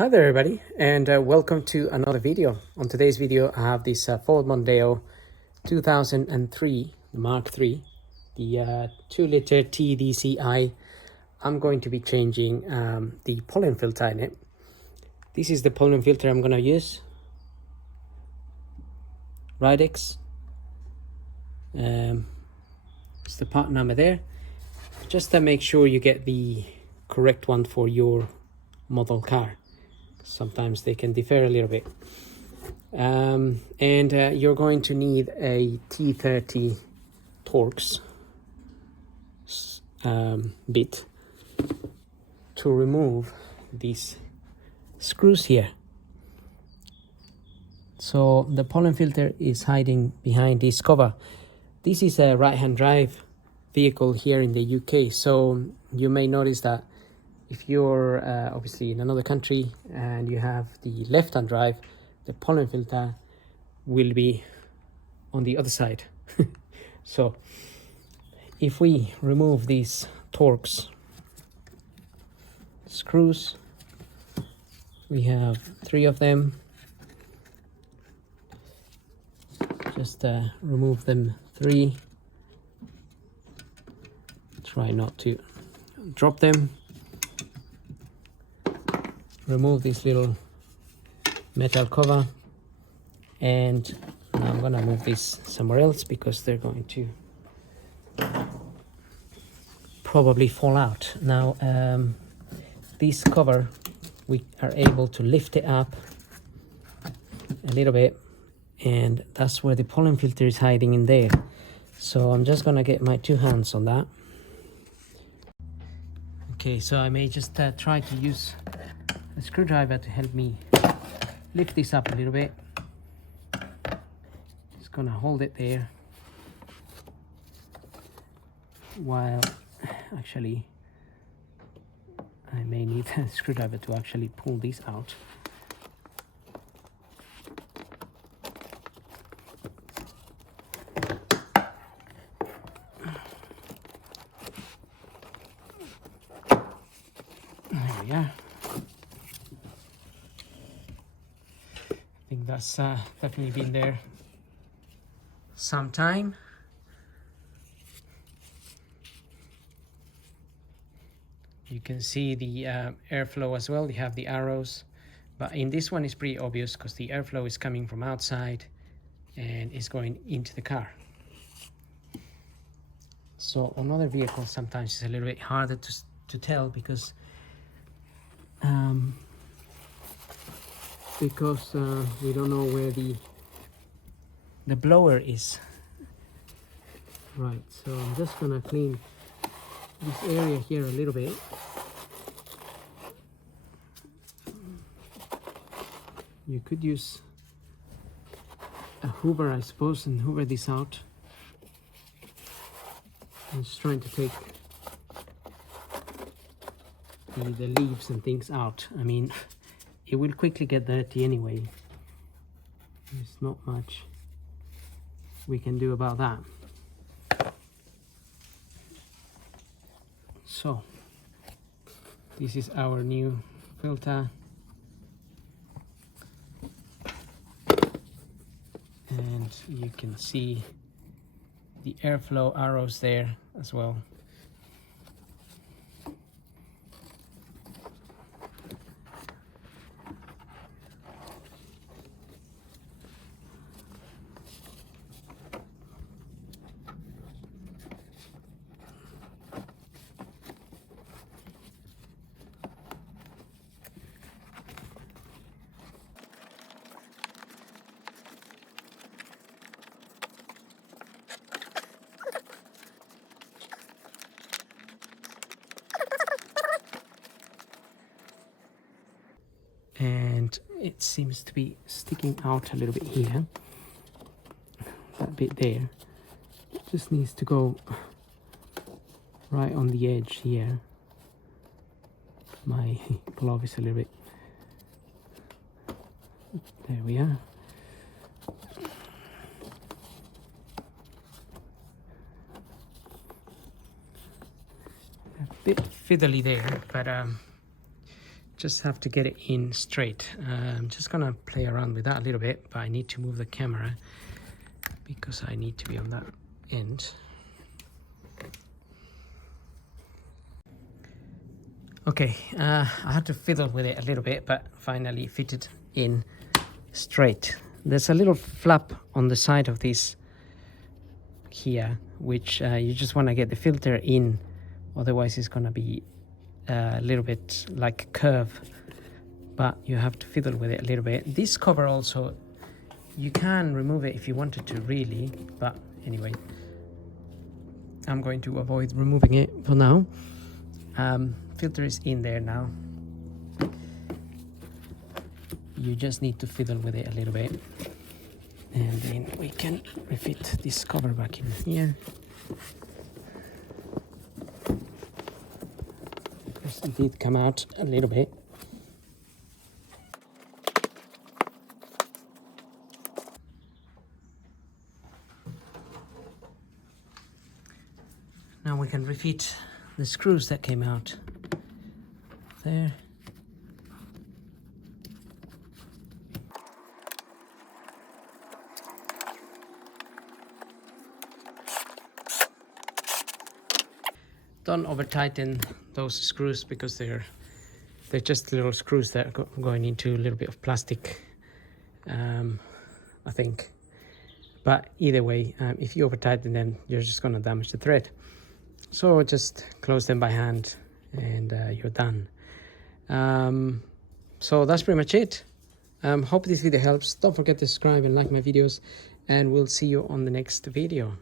Hi there everybody, and welcome to another video. On today's video I have this Ford Mondeo 2003 Mark III, the 2-liter tdci. I'm going to be changing the pollen filter in it. This is the pollen filter I'm going to use. Ridex. It's the part number there. Just to make sure you get the correct one for your model car. Sometimes they can differ a little bit. And you're going to need a T30 Torx bit to remove these screws here. So the pollen filter is hiding behind this cover. This is a right-hand drive vehicle here in the UK, so you may notice that if you're obviously in another country and you have the left-hand drive, the pollen filter will be on the other side. So if we remove these Torx screws, we have 3 of them. Just remove them 3. Try not to drop them. Remove this little metal cover, and I'm gonna move this somewhere else because they're going to probably fall out. Now this cover, we are able to lift it up a little bit, and that's where the pollen filter is hiding in there. So I'm just gonna get my 2 hands on that. Okay, so I may just try to use a screwdriver to help me lift this up a little bit. Just gonna hold it there while actually I may need a screwdriver to actually pull this out. There we are. I think that's definitely been there some time. You can see the airflow as well. You have the arrows, but in this one it's pretty obvious because the airflow is coming from outside and is going into the car. So on other vehicles sometimes it's a little bit harder to tell because we don't know where the blower is. Right, so I'm just gonna clean this area here a little bit. You could use a hoover, I suppose, and hoover this out. I'm just trying to take the leaves and things out. I mean, it will quickly get dirty anyway. There's not much we can do about that. So this is our new filter, and you can see the airflow arrows there as well. And it seems to be sticking out a little bit here. That bit there just needs to go right on the edge here. My glove is a little bit, there we are. A bit fiddly there, but just have to get it in straight. I'm just gonna play around with that a little bit, but I need to move the camera because I need to be on that end. Okay, I had to fiddle with it a little bit, but finally fitted in straight. There's a little flap on the side of this here, which you just want to get the filter in, otherwise it's going to be a little bit like a curve, but you have to fiddle with it a little bit. This cover also, you can remove it if you wanted to, really, but anyway, I'm going to avoid removing it for now. Filter is in there now. You just need to fiddle with it a little bit, and then we can refit this cover back in here. It did come out a little bit. Now we can refit the screws that came out there. Don't over tighten those screws because they're just little screws that are going into a little bit of plastic, I think. But either way, if you over tighten them, you're just going to damage the thread. So just close them by hand and you're done. So that's pretty much it. Hope this video helps. Don't forget to subscribe and like my videos, and we'll see you on the next video.